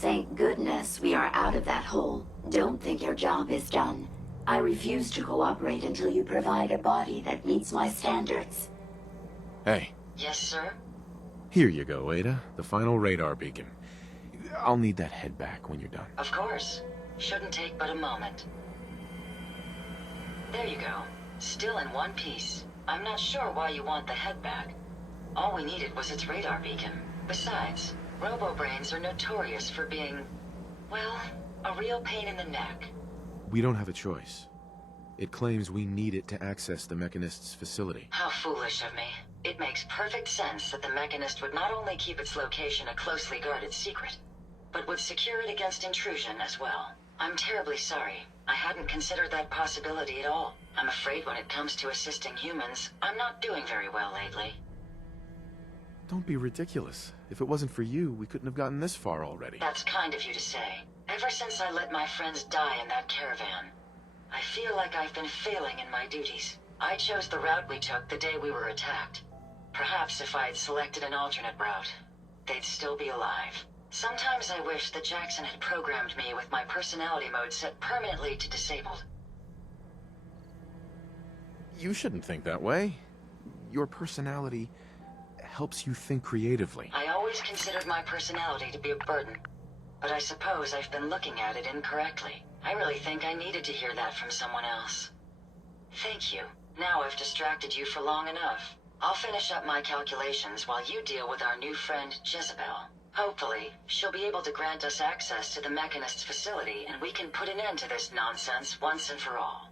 Thank goodness we are out of that hole. Don't think your job is done. I refuse to cooperate until you provide a body that meets my standards. Hey. Yes, sir? Here you go, Ada. The final radar beacon. I'll need that head back when you're done. Of course. Shouldn't take but a moment. There you go. Still in one piece. I'm not sure why you want the head back. All we needed was its radar beacon. Besides, robo-brains are notorious for being, well, a real pain in the neck. We don't have a choice. It claims we need it to access the Mechanist's facility. How foolish of me. It makes perfect sense that the Mechanist would not only keep its location a closely guarded secret, but would secure it against intrusion as well. I'm terribly sorry. I hadn't considered that possibility at all. I'm afraid when it comes to assisting humans, I'm not doing very well lately. Don't be ridiculous. If it wasn't for you, we couldn't have gotten this far already. That's kind of you to say. Ever since I let my friends die in that caravan, I feel like I've been failing in my duties. I chose the route we took the day we were attacked. Perhaps if I had selected an alternate route, they'd still be alive. Sometimes I wish that Jackson had programmed me with my personality mode set permanently to disabled. You shouldn't think that way. Your personality helps you think creatively. I always considered my personality to be a burden, but I suppose I've been looking at it incorrectly. I really think I needed to hear that from someone else. Thank you. Now I've distracted you for long enough. I'll finish up my calculations while you deal with our new friend, Jezebel. Hopefully, she'll be able to grant us access to the Mechanist's facility, and we can put an end to this nonsense once and for all.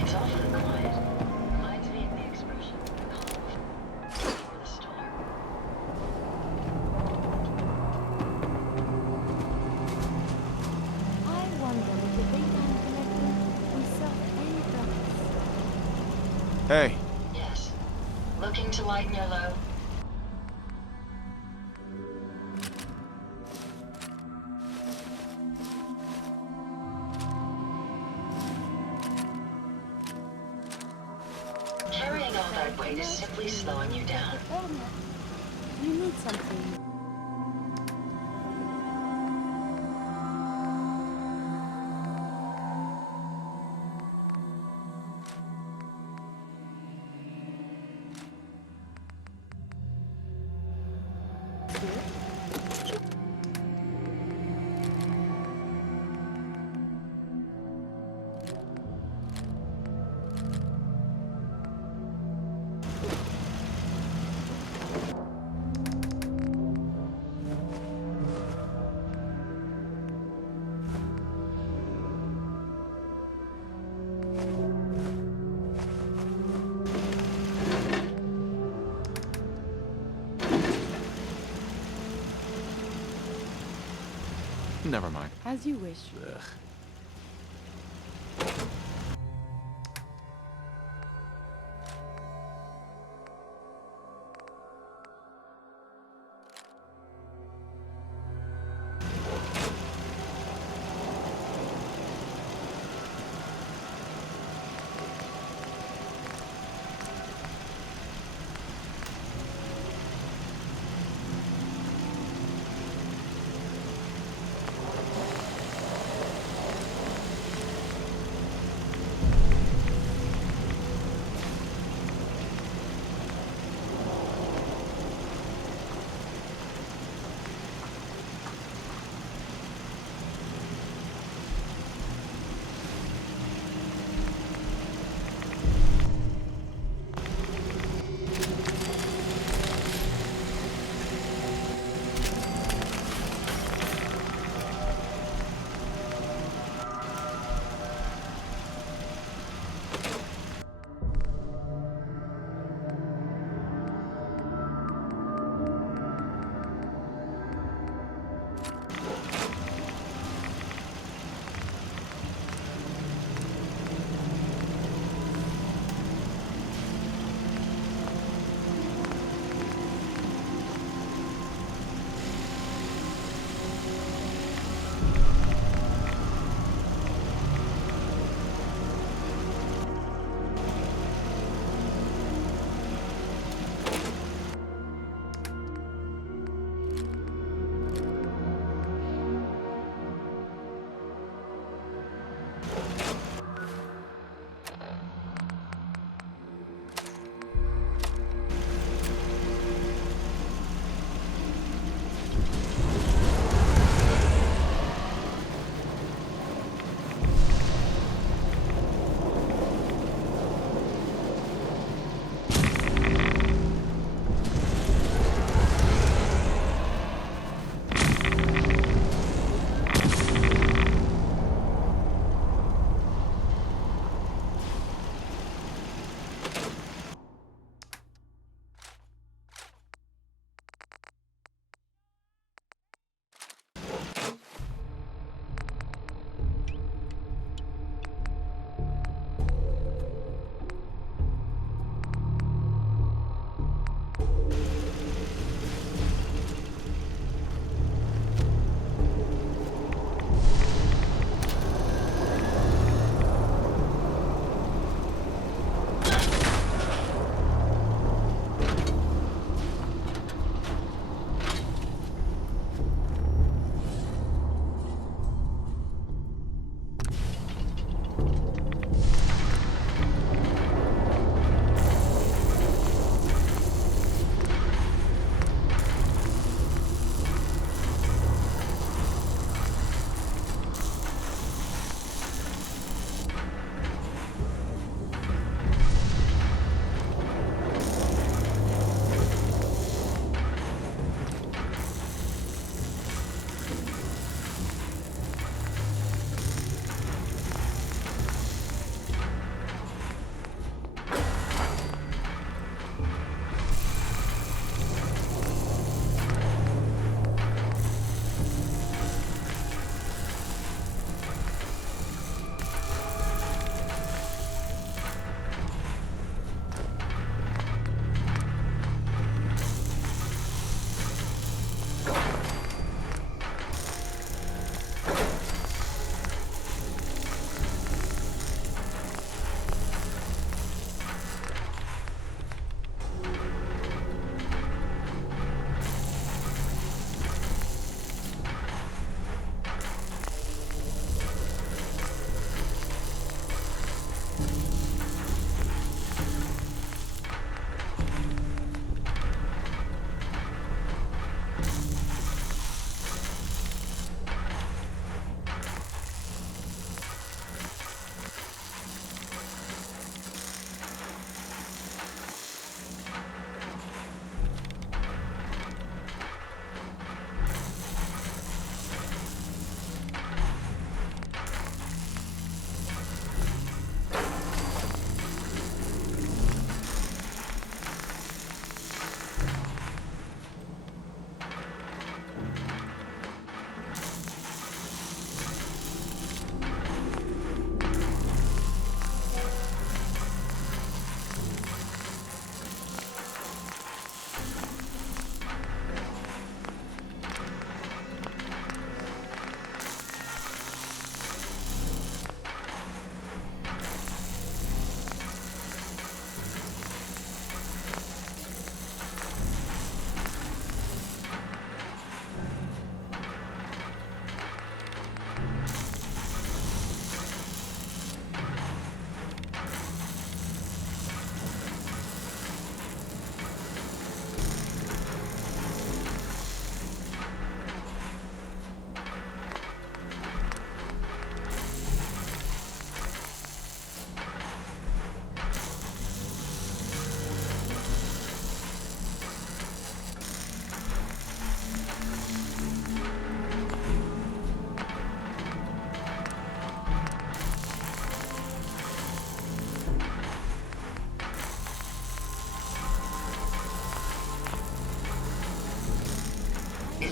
It's awfully quiet. Reminds me of the expression, the calm before the storm. I wonder if the Big Bang Collector will sell any drugs. Hey. Yes. Looking to lighten your load? weight is simply slowing you down. You need something. Never mind. As you wish. Ugh.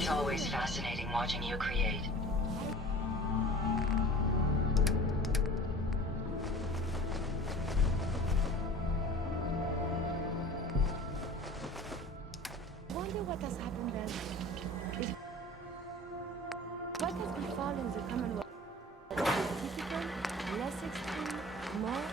It's always fascinating watching you create. Wonder what has happened then. What has befallen the Commonwealth? Difficult? Less extreme? More?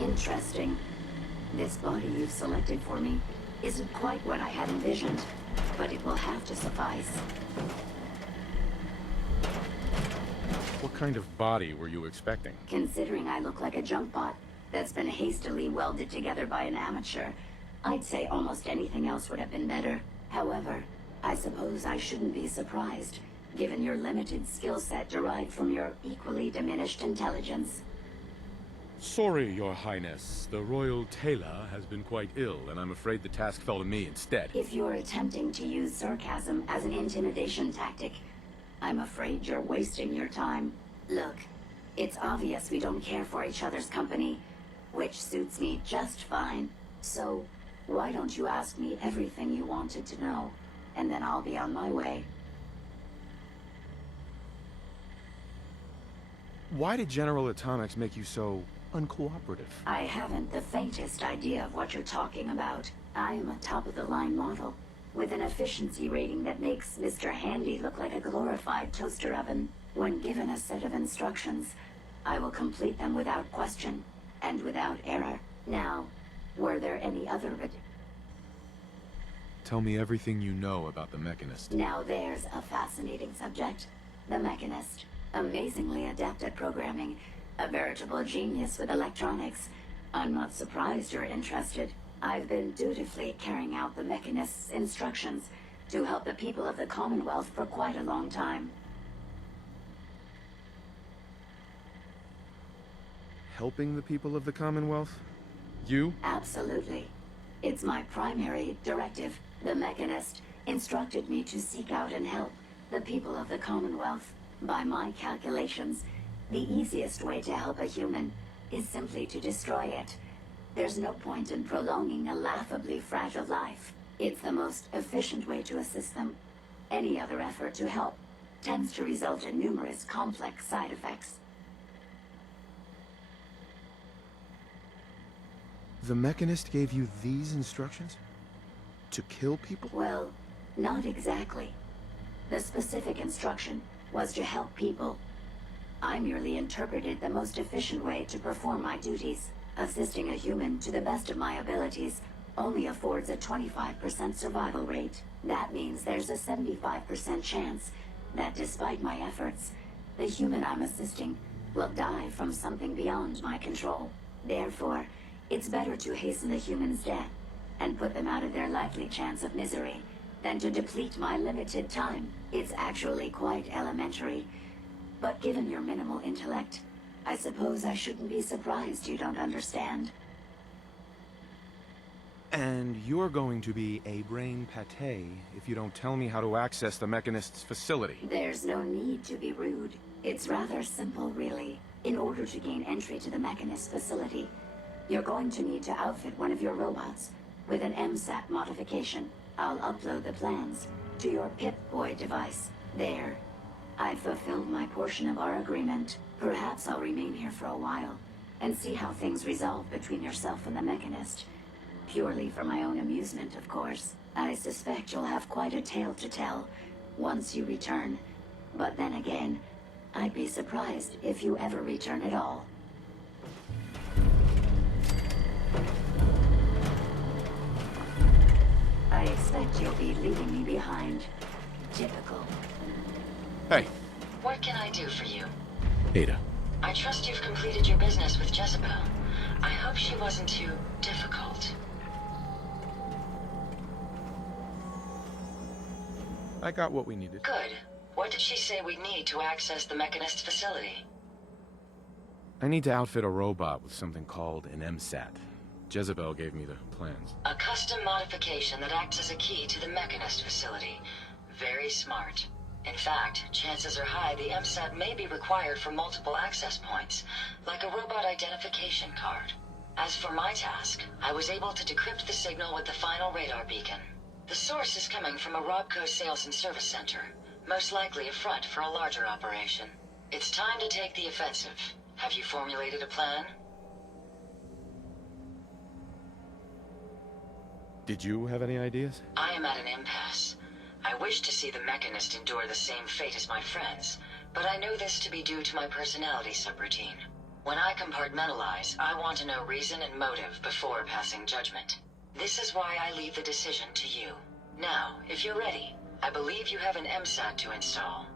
Interesting. This body you've selected for me isn't quite what I had envisioned, but it will have to suffice. What kind of body were you expecting? Considering I look like a junk bot that's been hastily welded together by an amateur, I'd say almost anything else would have been better. However, I suppose I shouldn't be surprised, given your limited skill set derived from your equally diminished intelligence. Sorry, Your Highness. The Royal Tailor has been quite ill, and I'm afraid the task fell to me instead. If you're attempting to use sarcasm as an intimidation tactic, I'm afraid you're wasting your time. Look, it's obvious we don't care for each other's company, which suits me just fine. So, why don't you ask me everything you wanted to know, and then I'll be on my way. Why did General Atomics make you so uncooperative? I haven't the faintest idea of what you're talking about. I am a top-of-the-line model, with an efficiency rating that makes Mr. Handy look like a glorified toaster oven. When given a set of instructions, I will complete them without question, and without error. Now, were there any other... Tell me everything you know about the Mechanist. Now there's a fascinating subject. The Mechanist. Amazingly adept at programming. A veritable genius with electronics. I'm not surprised you're interested. I've been dutifully carrying out the Mechanist's instructions to help the people of the Commonwealth for quite a long time. Helping the people of the Commonwealth? You? Absolutely. It's my primary directive. The Mechanist instructed me to seek out and help the people of the Commonwealth. By my calculations, the easiest way to help a human is simply to destroy it. There's no point in prolonging a laughably fragile life. It's the most efficient way to assist them. Any other effort to help tends to result in numerous complex side effects. The Mechanist gave you these instructions? To kill people? Well, not exactly. The specific instruction was to help people. I merely interpreted the most efficient way to perform my duties. Assisting a human to the best of my abilities only affords a 25% survival rate. That means there's a 75% chance that despite my efforts, the human I'm assisting will die from something beyond my control. Therefore, it's better to hasten the human's death and put them out of their likely chance of misery than to deplete my limited time. It's actually quite elementary, but given your minimal intellect, I suppose I shouldn't be surprised you don't understand. And you're going to be a brain pate if you don't tell me how to access the Mechanist's facility. There's no need to be rude. It's rather simple, really. In order to gain entry to the Mechanist facility, you're going to need to outfit one of your robots with an MSAT modification. I'll upload the plans to your Pip-Boy device. There. I've fulfilled my portion of our agreement. Perhaps I'll remain here for a while and see how things resolve between yourself and the Mechanist. Purely for my own amusement, of course. I suspect you'll have quite a tale to tell once you return. But then again, I'd be surprised if you ever return at all. I expect you'll be leaving me behind. Typical. Hey, What can I do for you? Ada. I trust you've completed your business with Jezebel. I hope she wasn't too difficult. I got what we needed. Good. What did she say we need to access the Mechanist facility? I need to outfit a robot with something called an MSAT. Jezebel gave me the plans. A custom modification that acts as a key to the Mechanist facility. Very smart. In fact, chances are high the MSAT may be required for multiple access points, like a robot identification card. As for my task, I was able to decrypt the signal with the final radar beacon. The source is coming from a Robco sales and service center, most likely a front for a larger operation. It's time to take the offensive. Have you formulated a plan? Did you have any ideas? I am at an impasse. I wish to see the Mechanist endure the same fate as my friends, but I know this to be due to my personality subroutine. When I compartmentalize, I want to know reason and motive before passing judgment. This is why I leave the decision to you. Now, if you're ready, I believe you have an MSAT to install.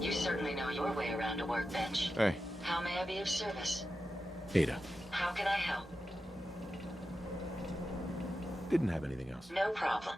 You certainly know your way around a workbench. Hey. How may I be of service? Ada. How can I help? Didn't have anything else. No problem.